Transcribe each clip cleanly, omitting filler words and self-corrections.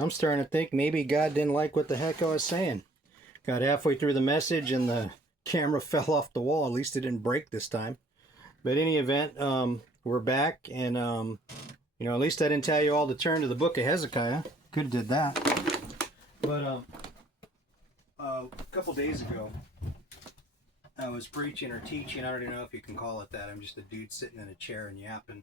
I'm starting to think maybe God didn't like what the heck I was saying. Got halfway through the message and the camera fell off the wall. At least it didn't break this time. But in any event, we're back, and at least I didn't tell you all to turn to the book of Hezekiah. Could have did that. But a couple days ago, I was preaching or teaching. I don't even know if you can call it that. I'm just a dude sitting in a chair and yapping.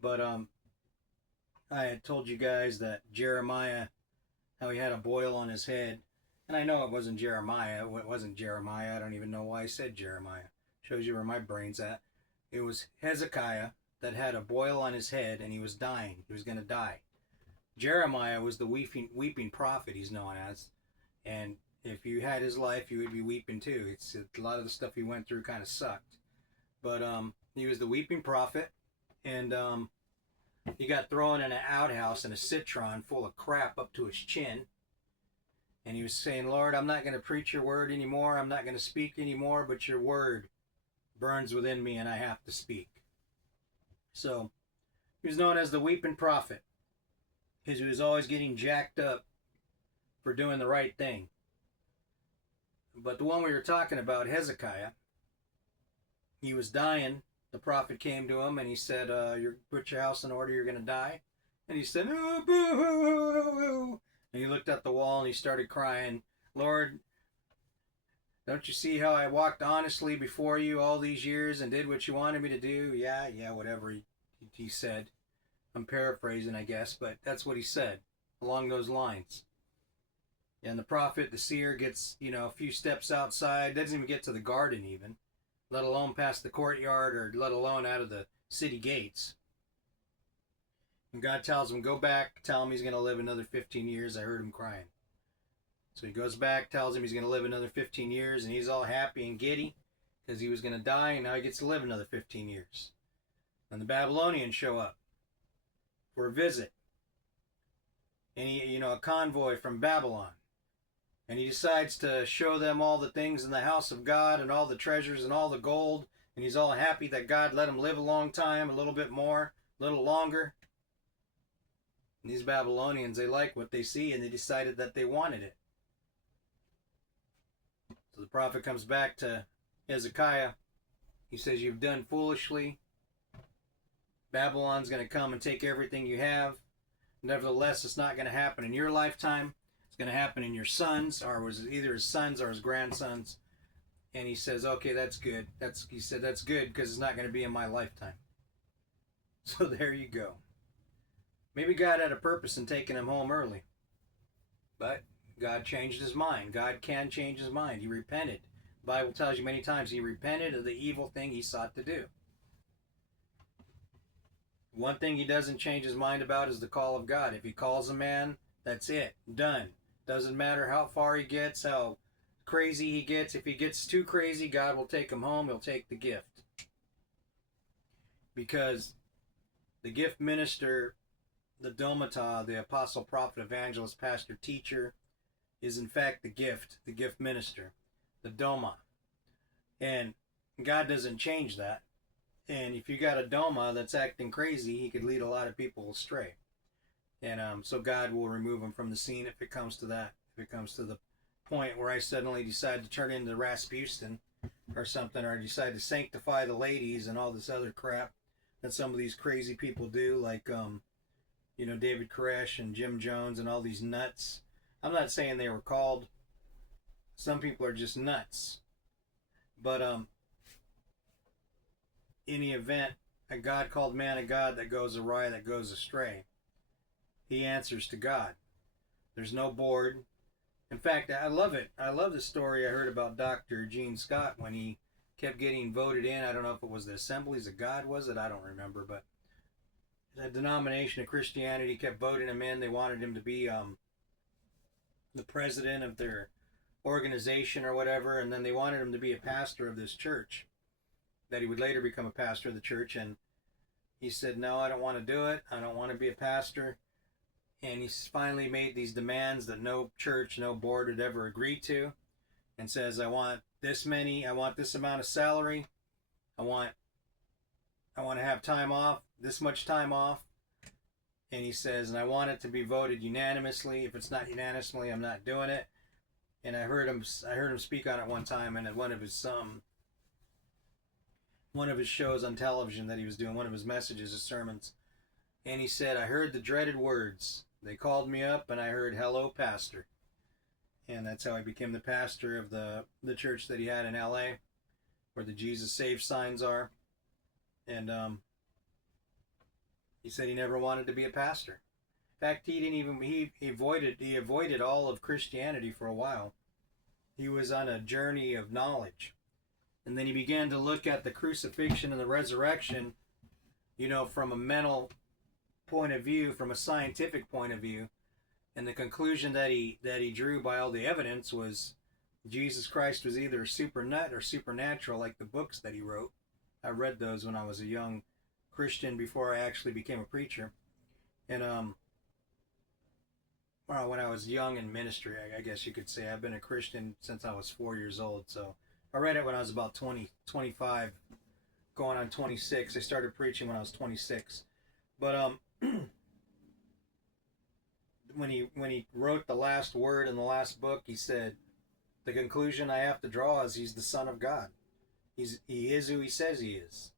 But I had told you guys that Jeremiah, how he had a boil on his head. And I know it wasn't Jeremiah. It wasn't Jeremiah. I don't even know why I said Jeremiah. Shows you where my brain's at. It was Hezekiah that had a boil on his head and he was dying. He was going to die. Jeremiah was the weeping prophet, he's known as. And if you had his life, you would be weeping too. It's a lot of the stuff he went through kind of sucked. But he was the weeping prophet, and he got thrown in an outhouse in a citron full of crap up to his chin. And he was saying, Lord, I'm not going to preach your word anymore. I'm not going to speak anymore, but your word burns within me and I have to speak. So he was known as the weeping prophet because he was always getting jacked up for doing the right thing. But the one we were talking about, Hezekiah, he was dying. The prophet came to him and he said, put your house in order, you're going to die. And he said, oh, boo. And he looked at the wall and he started crying, Lord, don't you see how I walked honestly before you all these years and did what you wanted me to do? Yeah, whatever he said. I'm paraphrasing, I guess, but that's what he said along those lines. And the prophet, the seer, gets, a few steps outside, doesn't even get to the garden even, let alone past the courtyard or let alone out of the city gates. And God tells him, go back, tell him he's going to live another 15 years. I heard him crying. So he goes back, tells him he's going to live another 15 years, and he's all happy and giddy because he was going to die, and now he gets to live another 15 years. And the Babylonians show up for a visit. And a convoy from Babylon. And he decides to show them all the things in the house of God and all the treasures and all the gold. And he's all happy that God let him live a long time, a little bit more, a little longer. And these Babylonians, they like what they see and they decided that they wanted it. So the prophet comes back to Hezekiah. He says, you've done foolishly. Babylon's going to come and take everything you have. Nevertheless, it's not going to happen in your lifetime. It's going to happen in your sons, or was it either his sons or his grandsons. And he says, okay, that's good. He said, that's good because it's not going to be in my lifetime. So there you go. Maybe God had a purpose in taking him home early. But God changed his mind. God can change his mind. He repented. The Bible tells you many times he repented of the evil thing he sought to do. One thing he doesn't change his mind about is the call of God. If he calls a man, that's it. Done. Doesn't matter how far he gets, how crazy he gets. If he gets too crazy, God will take him home. He'll take the gift. Because the gift minister, the domata, the apostle, prophet, evangelist, pastor, teacher, is in fact the gift minister, the doma. And God doesn't change that. And if you got a doma that's acting crazy, he could lead a lot of people astray. And so God will remove him from the scene if it comes to that. If it comes to the point where I suddenly decide to turn into Rasputin or something, or I decide to sanctify the ladies and all this other crap that some of these crazy people do, like David Koresh and Jim Jones and all these nuts. I'm not saying they were called. Some people are just nuts. But in the event, a God called man of God that goes awry, that goes astray, he answers to God. There's no board. In fact, I love it. I love the story I heard about Dr. Gene Scott when he kept getting voted in. I don't know if it was the Assemblies of God, was it? I don't remember. But the denomination of Christianity kept voting him in. They wanted him to be the president of their organization or whatever. And then they wanted him to be a pastor of this church, that he would later become a pastor of the church. And he said, no, I don't want to do it. I don't want to be a pastor. And he's finally made these demands that no church, no board would ever agree to, and says, I want this amount of salary. I want to have time off, this much time off. And he says, and I want it to be voted unanimously. If it's not unanimously, I'm not doing it. And I heard him speak on it one time, and at one of his shows on television that he was doing, one of his messages, his sermons. And he said, I heard the dreaded words. They called me up, and I heard, hello, pastor. And that's how he became the pastor of the church that he had in L.A., where the Jesus Save signs are. And he said he never wanted to be a pastor. In fact, he avoided all of Christianity for a while. He was on a journey of knowledge. And then he began to look at the crucifixion and the resurrection, from a mental point of view, from a scientific point of view. And the conclusion that he drew by all the evidence was Jesus Christ was either super nut or supernatural, like the books that he wrote. I read those when I was a young Christian before I actually became a preacher. And when I was young in ministry, I guess you could say. I've been a Christian since I was 4 years old. So I read it when I was about 20, 25, going on 26. I started preaching when I was 26. But when he wrote the last word in the last book, he said, the conclusion I have to draw is he's the Son of God. He is who he says he is.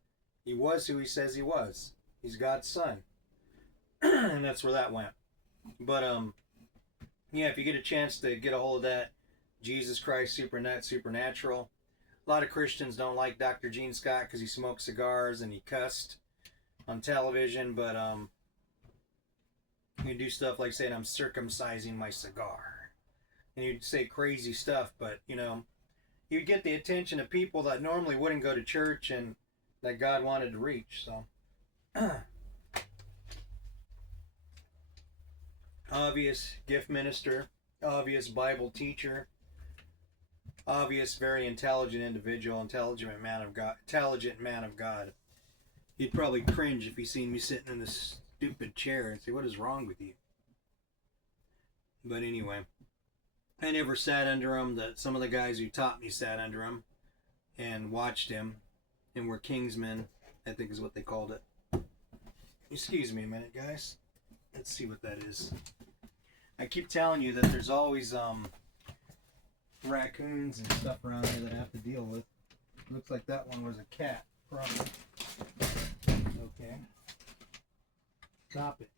He was who he says he was. He's God's son. And that's where that went. But yeah, if you get a chance to get a hold of that, Jesus Christ Supernatural. A lot of Christians don't like Dr. Gene Scott because he smoked cigars and he cussed on television, but you do stuff like saying I'm circumcising my cigar. And you'd say crazy stuff, but you'd get the attention of people that normally wouldn't go to church and that God wanted to reach. So obvious gift minister, obvious Bible teacher, obvious very intelligent individual, intelligent man of God. He'd probably cringe if he seen me sitting in this stupid chair and say, what is wrong with you? But anyway, I never sat under him. Some of the guys who taught me sat under him and watched him and were kingsmen, I think is what they called it. Excuse me a minute, guys. Let's see what that is. I keep telling you that there's always raccoons and stuff around here that I have to deal with. Looks like that one was a cat, probably. Okay. Stop it.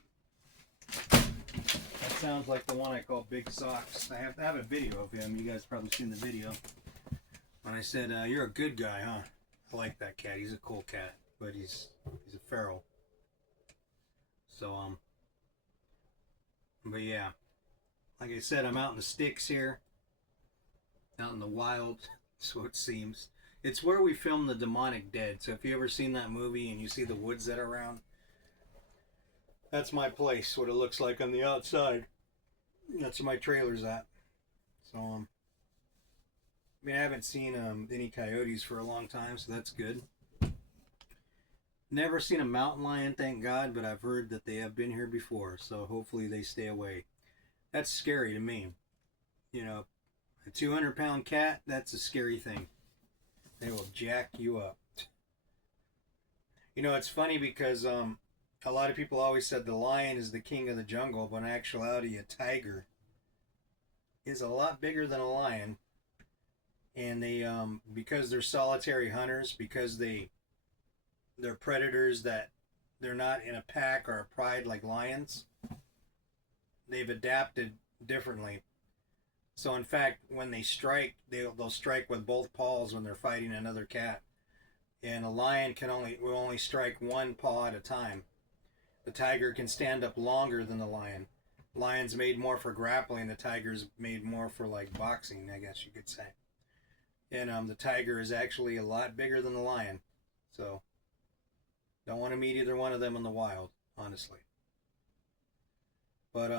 That sounds like the one I call Big Socks. I have a video of him. You guys probably seen the video. When I said, you're a good guy, huh? I like that cat. He's a cool cat, but he's a feral. So, but yeah. Like I said, I'm out in the sticks here. Out in the wild, so it seems. It's where we filmed The Demonic Dead. So if you ever seen that movie and you see the woods that are around, that's my place, what it looks like on the outside. That's where my trailer's at. So, I haven't seen any coyotes for a long time, so that's good. Never seen a mountain lion, thank God, but I've heard that they have been here before, so hopefully they stay away. That's scary to me. A 200-pound cat, that's a scary thing. They will jack you up. It's funny because a lot of people always said the lion is the king of the jungle, but in actuality, a tiger is a lot bigger than a lion. And they, because they're solitary hunters, because they're predators that they're not in a pack or a pride like lions, they've adapted differently. So in fact, when they strike, they'll strike with both paws when they're fighting another cat. And a lion will only strike one paw at a time. The tiger can stand up longer than the lion. Lion's made more for grappling. The tiger's made more for like boxing, I guess you could say. And the tiger is actually a lot bigger than the lion. So don't want to meet either one of them in the wild, honestly. But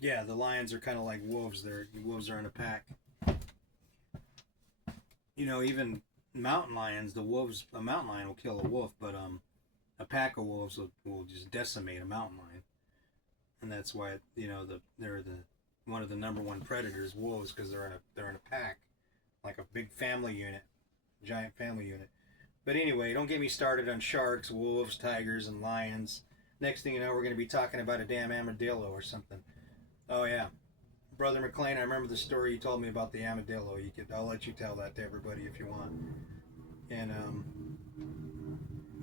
yeah, the lions are kind of like wolves. Wolves are in a pack. Even mountain lions, a mountain lion will kill a wolf, but a pack of wolves will just decimate a mountain lion. And that's why they're one of the number one predators, wolves, because they're in a pack, like a big family unit, giant family unit. But anyway, don't get me started on sharks, wolves, tigers, and lions. Next thing you know, we're going to be talking about a damn armadillo or something. Oh yeah, Brother McLean, I remember the story you told me about the armadillo. I'll let you tell that to everybody if you want. And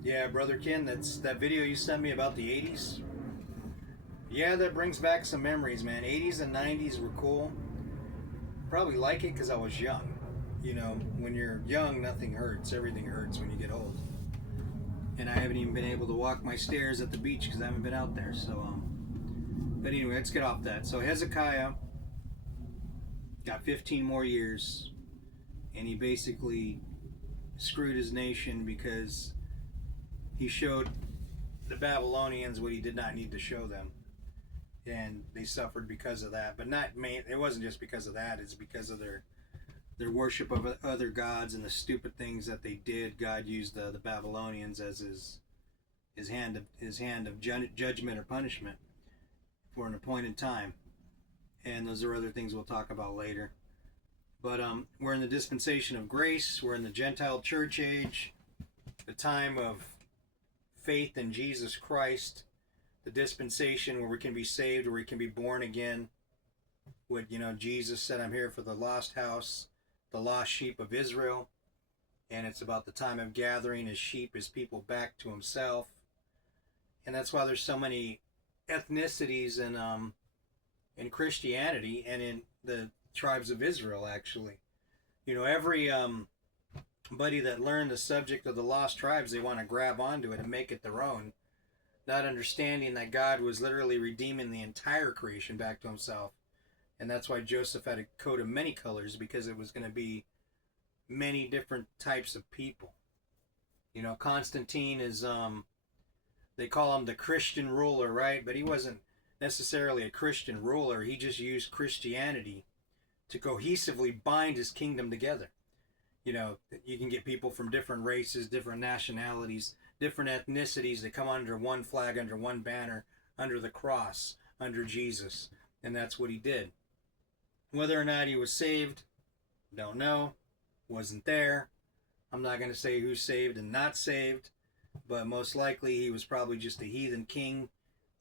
yeah, Brother Ken, that video you sent me about the 80s. Yeah, that brings back some memories, man. 80s and 90s were cool. Probably like it because I was young. You know, when you're young, nothing hurts. Everything hurts when you get old. And I haven't even been able to walk my stairs at the beach because I haven't been out there. So, but anyway, let's get off that. So Hezekiah got 15 more years, and he basically screwed his nation because he showed the Babylonians what he did not need to show them. And they suffered because of that, but it wasn't just because of that. It's because of their worship of other gods and the stupid things that they did. God used the Babylonians as his hand of judgment or punishment for an appointed time, and those are other things we'll talk about later. But we're in the dispensation of grace. We're in the Gentile church age, the time of faith in Jesus Christ. The dispensation where we can be saved, where we can be born again. What, Jesus said, I'm here for the lost house, the lost sheep of Israel. And it's about the time of gathering his sheep, his people back to himself. And that's why there's so many ethnicities in Christianity and in the tribes of Israel, actually. Every buddy that learned the subject of the lost tribes, they want to grab onto it and make it their own, not understanding that God was literally redeeming the entire creation back to himself. And that's why Joseph had a coat of many colors, because it was going to be many different types of people. Constantine is, they call him the Christian ruler, right? But he wasn't necessarily a Christian ruler. He just used Christianity to cohesively bind his kingdom together. You can get people from different races, different nationalities, different ethnicities that come under one flag, under one banner, under the cross, under Jesus. And that's what he did. Whether or not he was saved, don't know. Wasn't there. I'm not going to say who's saved and not saved, but most likely he was probably just a heathen king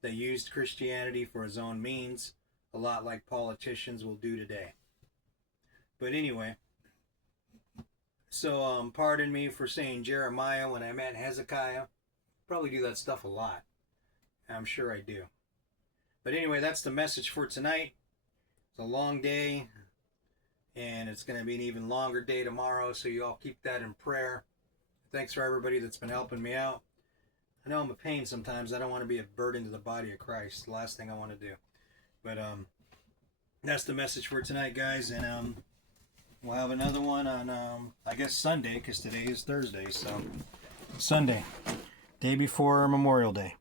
that used Christianity for his own means, a lot like politicians will do today. But anyway, so pardon me for saying Jeremiah when I meant Hezekiah. Probably do that stuff a lot. I'm sure I do. But anyway, that's the message for tonight. It's a long day, and it's going to be an even longer day tomorrow, so you all keep that in prayer. Thanks for everybody that's been helping me out. I know I'm a pain sometimes. I don't want to be a burden to the body of Christ. The last thing I want to do. But that's the message for tonight, guys, and we'll have another one on, I guess, Sunday, because today is Thursday, so Sunday, day before Memorial Day.